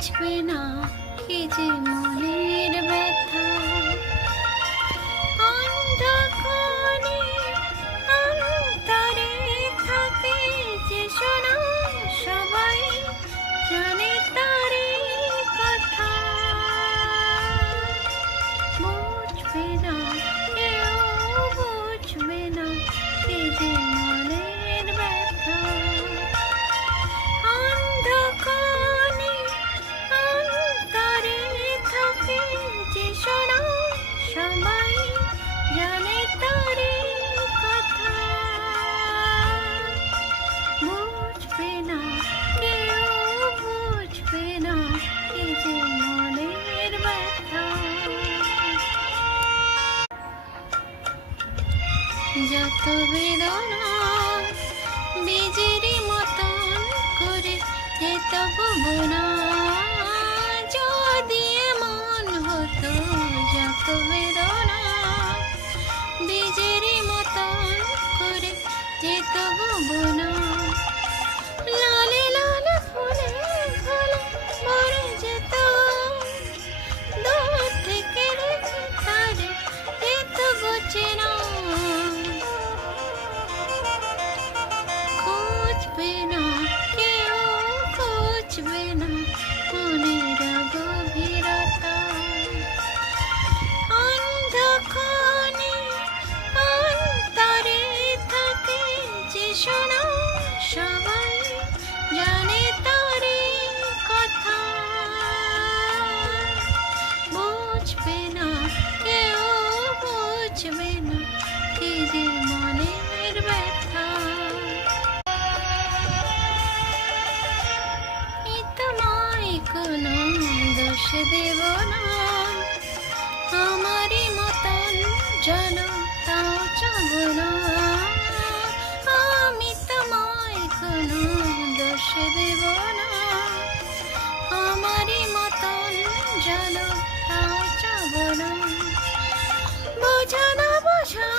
বুঝবে না কি যে মনের ব্যথা। অন্ধকারে অন্তরে থাকে যে শোনা, সবাই জানে তারি কথা। বুঝবে না কেউ, বুঝবে না কি যে মনের ব্যথা। অন্ধকারে অন্তরে থাকে যে শোনা, সবাই জানে তারি কথা। বুঝবে না কেউ, বুঝবে না কি যে মনের ব্যথা। যত বেদনা বীজের মতন করে যেত ভুবনা, যদি এমন হতো যত বেদনা বীজের মতন করে যেত ভুবনা। লালে লালে ফুলে ফুলে ভরে যেত, দূর থেকে দেখে তারে যেত বুঝে না। খুঁজবে না কেউ, খুঁজবে না মনের গভীরতা। অন্ধকারে অন্তরে থাকে যে শোনা, সবাই জানে তারি কথা। বুঝবে না কেউ, বুঝবে না কি যে মনের ব্যথা। তোমায় কোনো দোষ দেব না, আমারই মতন যেন তাও চাব না। আমি তোমায় কোনো দোষ দেব না, আমারই মতন যেন তাও চাব না। বোঝা না বোঝা